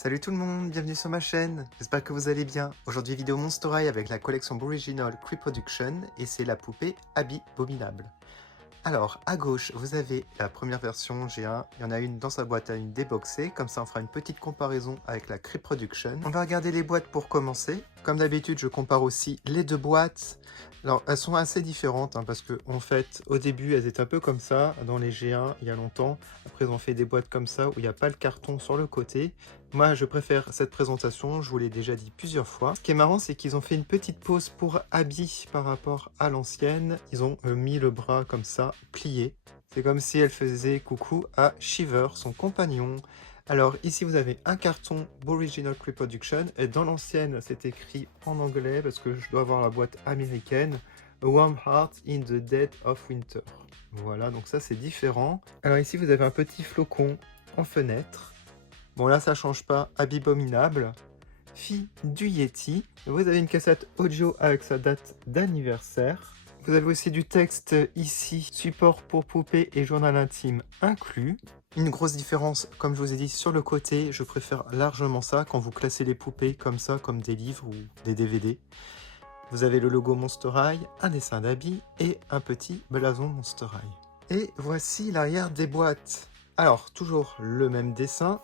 Salut tout le monde, bienvenue sur ma chaîne, j'espère que vous allez bien. Aujourd'hui vidéo Monster High avec la collection Original Cree Production et c'est la poupée Abby Abominable. Alors à gauche vous avez la première version G1, il y en a une dans sa boîte à une déboxée, comme ça on fera une petite comparaison avec la Cree Production. On va regarder les boîtes pour commencer. Comme d'habitude je compare aussi les deux boîtes. Alors elles sont assez différentes parce que en fait au début elles étaient un peu comme ça dans les G1 il y a longtemps. Après ils ont fait des boîtes comme ça où il n'y a pas le carton sur le côté. Moi je préfère cette présentation, je vous l'ai déjà dit plusieurs fois. Ce qui est marrant c'est qu'ils ont fait une petite pause pour Abby par rapport à l'ancienne. Ils ont mis le bras comme ça, plié. C'est comme si elle faisait coucou à Shiver, son compagnon. Alors ici vous avez un carton Original Cree Production et dans l'ancienne c'est écrit en anglais parce que je dois avoir la boîte américaine. A Warm Heart in the Dead of Winter. Voilà, donc ça c'est différent. Alors ici vous avez un petit flocon en fenêtre. Bon là ça change pas, Abby Abominable. Fille du Yeti. Vous avez une cassette audio avec sa date d'anniversaire. Vous avez aussi du texte ici, support pour poupée et journal intime inclus. Une grosse différence, comme je vous ai dit, sur le côté, je préfère largement ça quand vous classez les poupées comme ça, comme des livres ou des DVD. Vous avez le logo Monster High, un dessin d'Abby et un petit blason Monster High. Et voici l'arrière des boîtes. Alors, toujours le même dessin.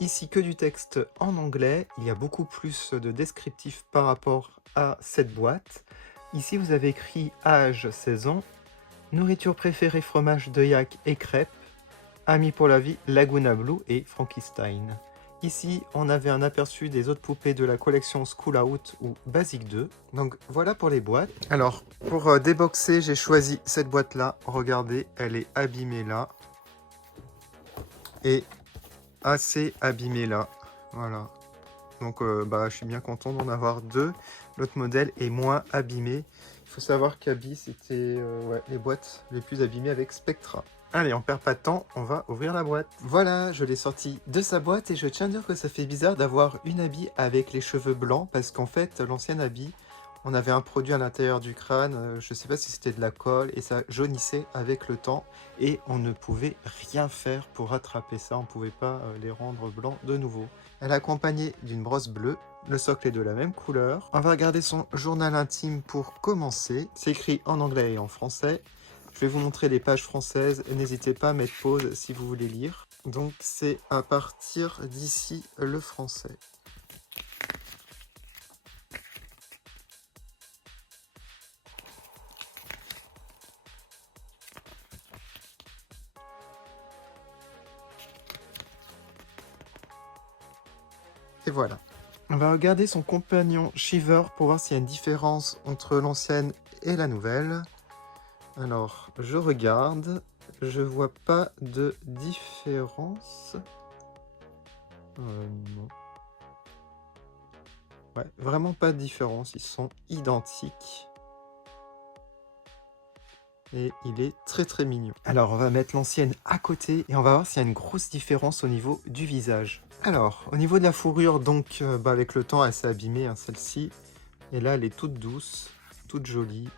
Ici que du texte en anglais, il y a beaucoup plus de descriptifs par rapport à cette boîte. Ici vous avez écrit âge 16 ans, nourriture préférée fromage de yak et crêpes, amis pour la vie Laguna Blue et Frankenstein. Ici on avait un aperçu des autres poupées de la collection School Out ou Basic 2. Donc voilà pour les boîtes. Alors pour déboxer j'ai choisi cette boîte là, regardez elle est abîmée là. Et assez abîmé là, voilà. Donc je suis bien content d'en avoir deux. L'autre modèle est moins abîmé. Il faut savoir qu'Abby c'était les boîtes les plus abîmées avec Spectra. Allez, on perd pas de temps, on va ouvrir la boîte. Voilà, je l'ai sorti de sa boîte et je tiens à dire que ça fait bizarre d'avoir une Abby avec les cheveux blancs parce qu'en fait l'ancienne Abby, on avait un produit à l'intérieur du crâne, je sais pas si c'était de la colle, et ça jaunissait avec le temps, et on ne pouvait rien faire pour rattraper ça, on ne pouvait pas les rendre blancs de nouveau. Elle est accompagnée d'une brosse bleue, le socle est de la même couleur. On va regarder son journal intime pour commencer. C'est écrit en anglais et en français. Je vais vous montrer les pages françaises, n'hésitez pas à mettre pause si vous voulez lire. Donc c'est à partir d'ici le français. Et voilà. On va regarder son compagnon Shiver pour voir s'il y a une différence entre l'ancienne et la nouvelle. Alors, je regarde. Je vois pas de différence. Non. Ouais, vraiment pas de différence. Ils sont identiques. Et il est très très mignon. Alors, on va mettre l'ancienne à côté et on va voir s'il y a une grosse différence au niveau du visage. Alors, au niveau de la fourrure, donc, avec le temps, elle s'est abîmée, celle-ci. Et là, elle est toute douce, toute jolie.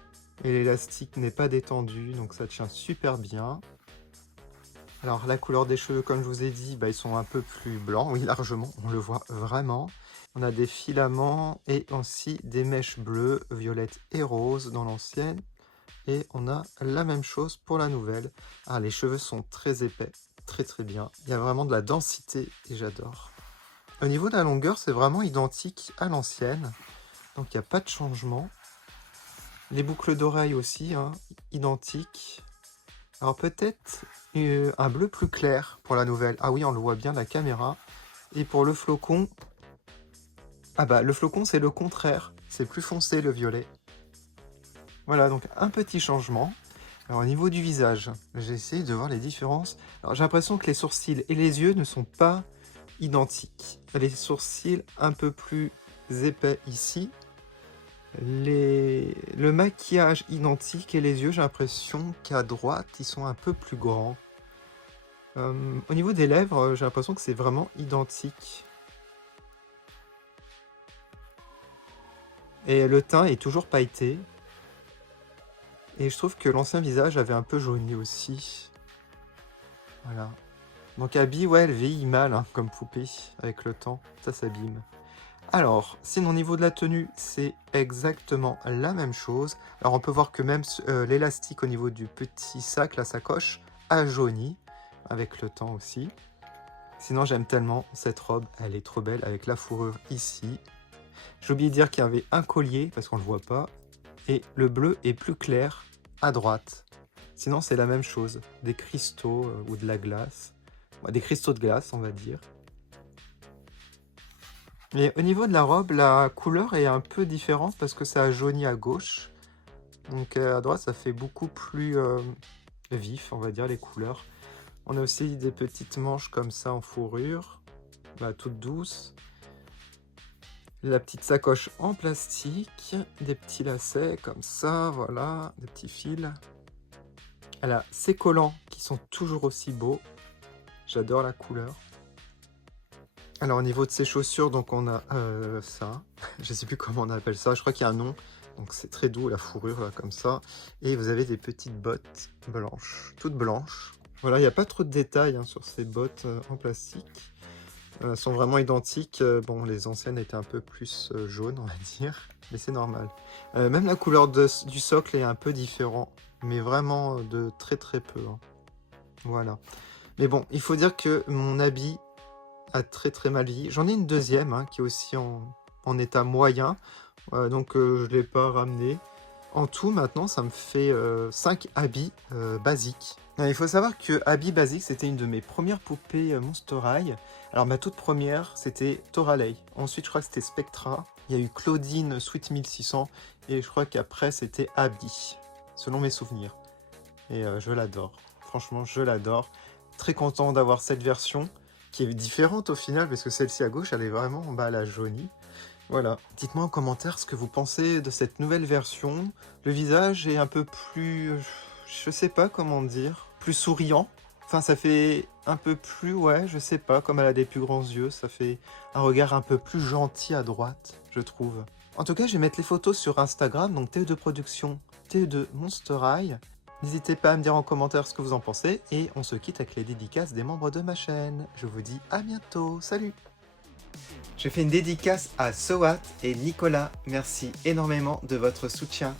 Et l'élastique n'est pas détendu, donc ça tient super bien. Alors, la couleur des cheveux, comme je vous ai dit, ils sont un peu plus blancs. Oui, largement, on le voit vraiment. On a des filaments et aussi des mèches bleues, violettes et roses dans l'ancienne. Et on a la même chose pour la nouvelle. Ah, les cheveux sont très épais, très très bien. Il y a vraiment de la densité et j'adore. Au niveau de la longueur, c'est vraiment identique à l'ancienne. Donc il n'y a pas de changement. Les boucles d'oreilles aussi, identiques. Alors peut-être un bleu plus clair pour la nouvelle. Ah oui, on le voit bien la caméra. Et pour le flocon, le flocon c'est le contraire. C'est plus foncé le violet. Voilà, donc un petit changement. Alors au niveau du visage, j'ai essayé de voir les différences. Alors j'ai l'impression que les sourcils et les yeux ne sont pas identiques. Les sourcils un peu plus épais ici. Le maquillage identique et les yeux, j'ai l'impression qu'à droite, ils sont un peu plus grands. Au niveau des lèvres, j'ai l'impression que c'est vraiment identique. Et le teint est toujours pailleté. Et je trouve que l'ancien visage avait un peu jauni aussi. Voilà. Donc Abby, ouais, elle vieillit mal hein, comme poupée avec le temps, ça s'abîme. Alors, sinon au niveau de la tenue, c'est exactement la même chose. Alors on peut voir que même l'élastique au niveau du petit sac, la sacoche, a jauni avec le temps aussi. Sinon j'aime tellement cette robe, elle est trop belle avec la fourrure ici. J'ai oublié de dire qu'il y avait un collier parce qu'on ne le voit pas. Et le bleu est plus clair à droite. Sinon c'est la même chose, des cristaux ou de la glace. Des cristaux de glace on va dire. Et au niveau de la robe, la couleur est un peu différente parce que ça a jauni à gauche. Donc à droite, ça fait beaucoup plus vif, on va dire, les couleurs. On a aussi des petites manches comme ça en fourrure, toutes douces. La petite sacoche en plastique, des petits lacets comme ça, voilà, des petits fils. Elle a ses collants qui sont toujours aussi beaux. J'adore la couleur. Alors au niveau de ses chaussures, donc on a ça, je sais plus comment on appelle ça, je crois qu'il y a un nom, donc c'est très doux la fourrure là comme ça, et vous avez des petites bottes blanches, toutes blanches. Voilà, il n'y a pas trop de détails hein, sur ces bottes en plastique, elles sont vraiment identiques, bon les anciennes étaient un peu plus jaunes on va dire, mais c'est normal. Même la couleur du socle est un peu différent, mais vraiment de très très peu, hein. Voilà. Mais bon, il faut dire que mon habit a très très mal vieilli. J'en ai une deuxième hein, qui est aussi en état moyen, donc je ne l'ai pas ramené. En tout, maintenant, ça me fait 5 habits basiques. Il faut savoir que Abby Basique, c'était une de mes premières poupées Monster High. Alors ma toute première, c'était Toralei. Ensuite, je crois que c'était Spectra. Il y a eu Claudine Sweet 1600. Et je crois qu'après, c'était Abby, selon mes souvenirs. Et je l'adore. Franchement, je l'adore. Très content d'avoir cette version qui est différente au final, parce que celle-ci à gauche, elle est vraiment la jaunie. Voilà. Dites-moi en commentaire ce que vous pensez de cette nouvelle version. Le visage est un peu plus... je sais pas comment dire. Plus souriant. Enfin, ça fait un peu plus... ouais, je sais pas. Comme elle a des plus grands yeux, ça fait un regard un peu plus gentil à droite, je trouve. En tout cas, je vais mettre les photos sur Instagram, donc TE2 Production, TE2 Monster High. N'hésitez pas à me dire en commentaire ce que vous en pensez, et on se quitte avec les dédicaces des membres de ma chaîne. Je vous dis à bientôt, salut! Je fais une dédicace à Soat et Nicolas, merci énormément de votre soutien.